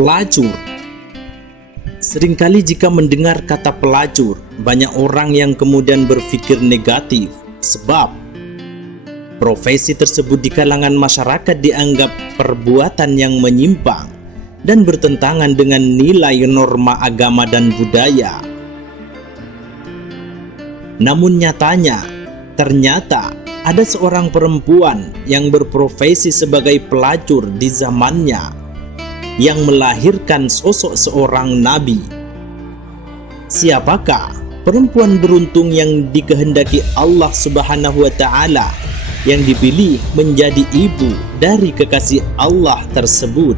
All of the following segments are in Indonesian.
Pelacur. Seringkali jika mendengar kata pelacur, banyak orang yang kemudian berpikir negatif, sebab profesi tersebut di kalangan masyarakat dianggap perbuatan yang menyimpang dan bertentangan dengan nilai norma agama dan budaya. Namun nyatanya, ternyata ada seorang perempuan yang berprofesi sebagai pelacur di zamannya, yang melahirkan sosok seorang nabi. Siapakah perempuan beruntung yang dikehendaki Allah Subhanahu wa Ta'ala, yang dipilih menjadi ibu dari kekasih Allah tersebut?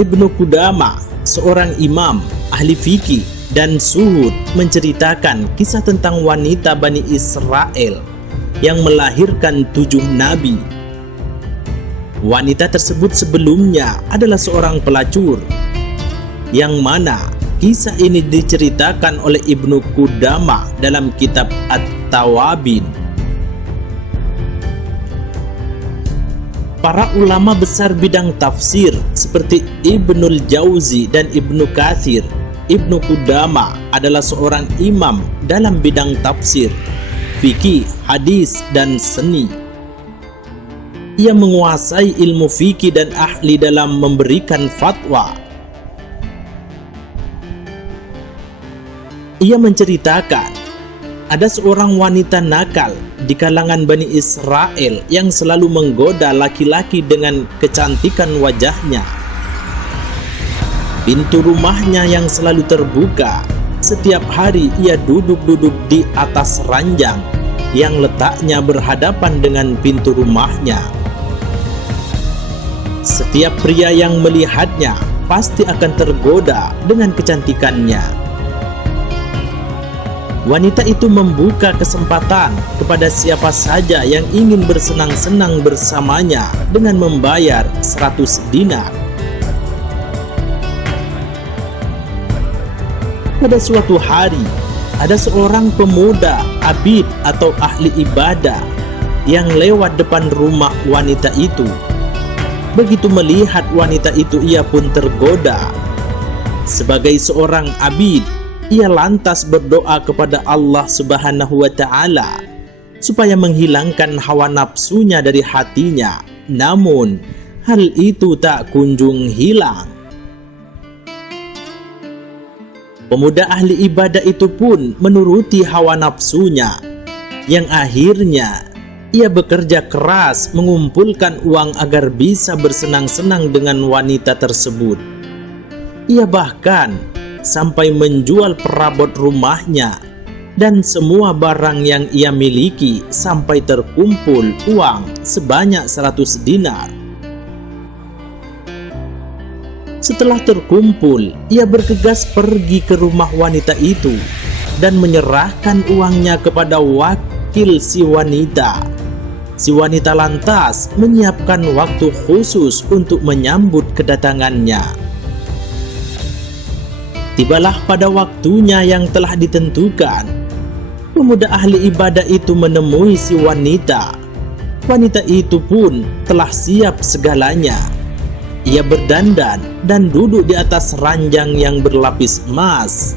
Ibnu Qudamah, seorang imam, ahli fikih dan zuhud, menceritakan kisah tentang wanita Bani Israel yang melahirkan 7 nabi. Wanita tersebut sebelumnya adalah seorang pelacur, yang mana kisah ini diceritakan oleh Ibnu Qudamah dalam kitab At-Tawabin. Para ulama besar bidang tafsir seperti Ibnul Jauzi dan Ibnu Katsir, Ibnu Qudamah adalah seorang imam dalam bidang tafsir, fikih, hadis, dan seni. Ia menguasai ilmu fikih dan ahli dalam memberikan fatwa. Ia menceritakan, ada seorang wanita nakal di kalangan Bani Israel yang selalu menggoda laki-laki dengan kecantikan wajahnya. Pintu rumahnya yang selalu terbuka, setiap hari ia duduk-duduk di atas ranjang yang letaknya berhadapan dengan pintu rumahnya. Setiap pria yang melihatnya pasti akan tergoda dengan kecantikannya. Wanita itu membuka kesempatan kepada siapa saja yang ingin bersenang-senang bersamanya dengan membayar 100 dinar. Pada suatu hari, ada seorang pemuda abid atau ahli ibadah yang lewat depan rumah wanita itu. Begitu melihat wanita itu, ia pun tergoda. Sebagai seorang abid, ia lantas berdoa kepada Allah Subhanahu wa Ta'ala supaya menghilangkan hawa nafsunya dari hatinya. Namun hal itu tak kunjung hilang. Pemuda ahli ibadah itu pun menuruti hawa nafsunya, yang akhirnya ia bekerja keras mengumpulkan uang agar bisa bersenang-senang dengan wanita tersebut. Ia bahkan sampai menjual perabot rumahnya dan semua barang yang ia miliki sampai terkumpul uang sebanyak 100 dinar. Setelah terkumpul, ia bergegas pergi ke rumah wanita itu dan menyerahkan uangnya kepada wakil si wanita. Si wanita lantas menyiapkan waktu khusus untuk menyambut kedatangannya. Tibalah pada waktunya yang telah ditentukan. Pemuda ahli ibadah itu menemui si wanita. Wanita itu pun telah siap segalanya. Ia berdandan dan duduk di atas ranjang yang berlapis emas.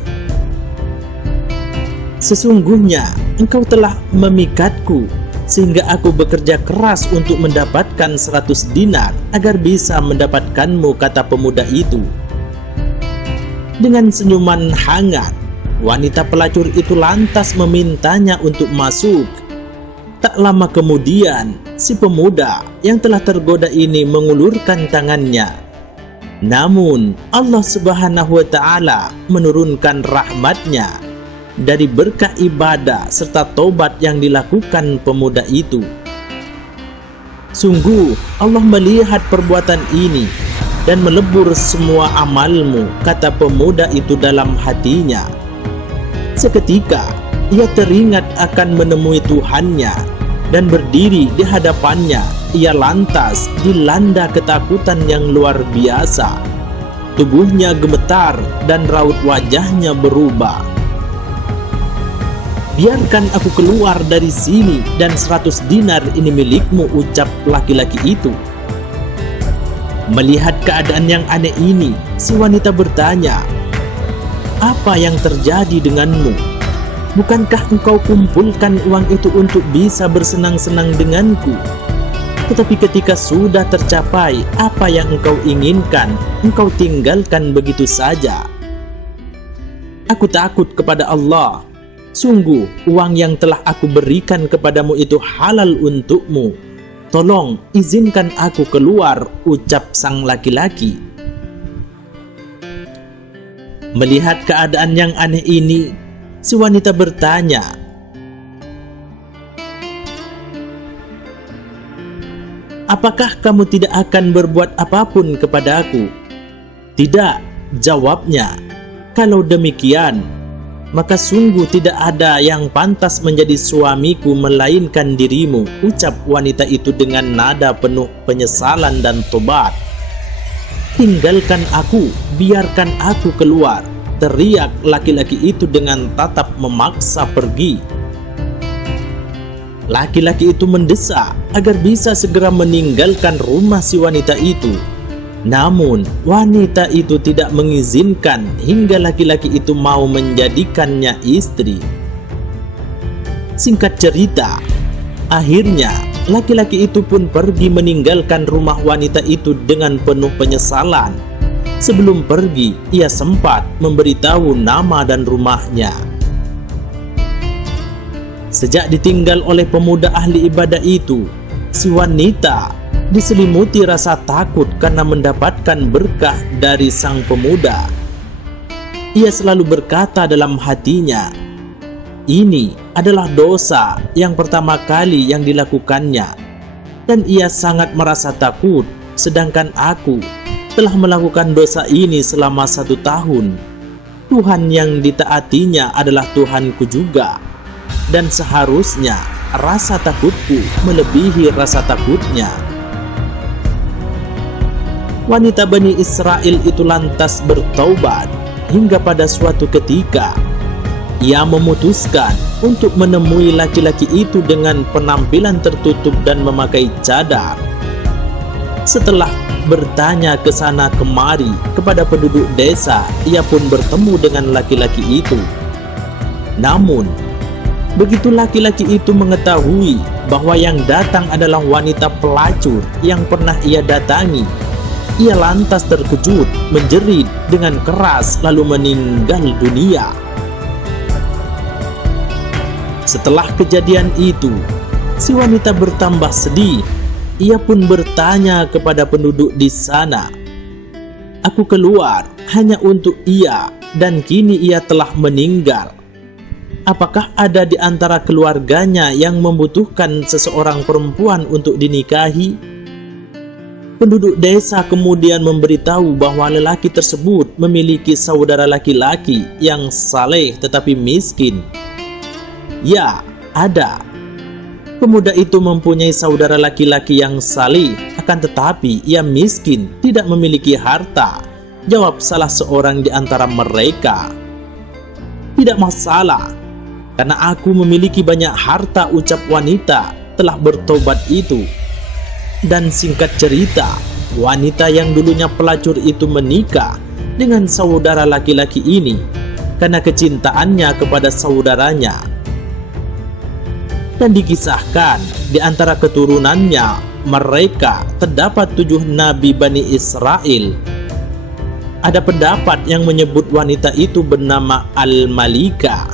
Sesungguhnya engkau telah memikatku, sehingga aku bekerja keras untuk mendapatkan 100 dinar agar bisa mendapatkanmu, kata pemuda itu. Dengan senyuman hangat, wanita pelacur itu lantas memintanya untuk masuk. Tak lama kemudian, si pemuda yang telah tergoda ini mengulurkan tangannya. Namun Allah Subhanahu wa Ta'ala menurunkan rahmatnya dari berkah ibadah serta tobat yang dilakukan pemuda itu. Sungguh Allah melihat perbuatan ini dan melebur semua amalmu, kata pemuda itu dalam hatinya. Seketika ia teringat akan menemui Tuhannya dan berdiri di hadapannya. Ia lantas dilanda ketakutan yang luar biasa. Tubuhnya gemetar dan raut wajahnya berubah. Biarkan aku keluar dari sini dan 100 dinar ini milikmu, ucap laki-laki itu. Melihat keadaan yang aneh ini, si wanita bertanya, "Apa yang terjadi denganmu? Bukankah engkau kumpulkan uang itu untuk bisa bersenang-senang denganku? Tetapi ketika sudah tercapai apa yang engkau inginkan, engkau tinggalkan begitu saja. Aku takut kepada Allah. Sungguh, uang yang telah aku berikan kepadamu itu halal untukmu. Tolong izinkan aku keluar," ucap sang laki-laki. Melihat keadaan yang aneh ini, si wanita bertanya, "Apakah kamu tidak akan berbuat apapun kepadaku?" "Tidak," jawabnya. "Kalau demikian, maka sungguh tidak ada yang pantas menjadi suamiku melainkan dirimu," ucap wanita itu dengan nada penuh penyesalan dan tobat. "Tinggalkan aku, biarkan aku keluar," teriak laki-laki itu dengan tatap memaksa pergi. Laki-laki itu mendesak agar bisa segera meninggalkan rumah si wanita itu. Namun, wanita itu tidak mengizinkan hingga laki-laki itu mau menjadikannya istri. Singkat cerita, akhirnya laki-laki itu pun pergi meninggalkan rumah wanita itu dengan penuh penyesalan. Sebelum pergi, ia sempat memberitahu nama dan rumahnya. Sejak ditinggal oleh pemuda ahli ibadah itu, si wanita diselimuti rasa takut karena mendapatkan berkah dari sang pemuda. Ia selalu berkata dalam hatinya, "Ini adalah dosa yang pertama kali yang dilakukannya," dan ia sangat merasa takut, sedangkan aku telah melakukan dosa ini selama 1 tahun. Tuhan yang ditaatinya adalah Tuhanku juga, dan seharusnya rasa takutku melebihi rasa takutnya. Wanita Bani Israel itu lantas bertaubat hingga pada suatu ketika ia memutuskan untuk menemui laki-laki itu dengan penampilan tertutup dan memakai cadar. Setelah bertanya ke sana kemari kepada penduduk desa, ia pun bertemu dengan laki-laki itu. Namun, begitu laki-laki itu mengetahui bahwa yang datang adalah wanita pelacur yang pernah ia datangi, ia lantas terkejut, menjerit dengan keras lalu meninggal dunia. Setelah kejadian itu, si wanita bertambah sedih. Ia pun bertanya kepada penduduk di sana, "Aku keluar hanya untuk ia dan kini ia telah meninggal. Apakah ada di antara keluarganya yang membutuhkan seseorang perempuan untuk dinikahi?" Penduduk desa kemudian memberitahu bahwa lelaki tersebut memiliki saudara laki-laki yang saleh tetapi miskin. Ya, ada. Pemuda itu mempunyai saudara laki-laki yang saleh, akan tetapi ia miskin, tidak memiliki harta, jawab salah seorang di antara mereka. "Tidak masalah, karena aku memiliki banyak harta," ucap wanita telah bertobat itu. Dan singkat cerita, wanita yang dulunya pelacur itu menikah dengan saudara laki-laki ini karena kecintaannya kepada saudaranya. Dan dikisahkan di antara keturunannya mereka terdapat 7 nabi Bani Israel. Ada pendapat yang menyebut wanita itu bernama Al-Malika.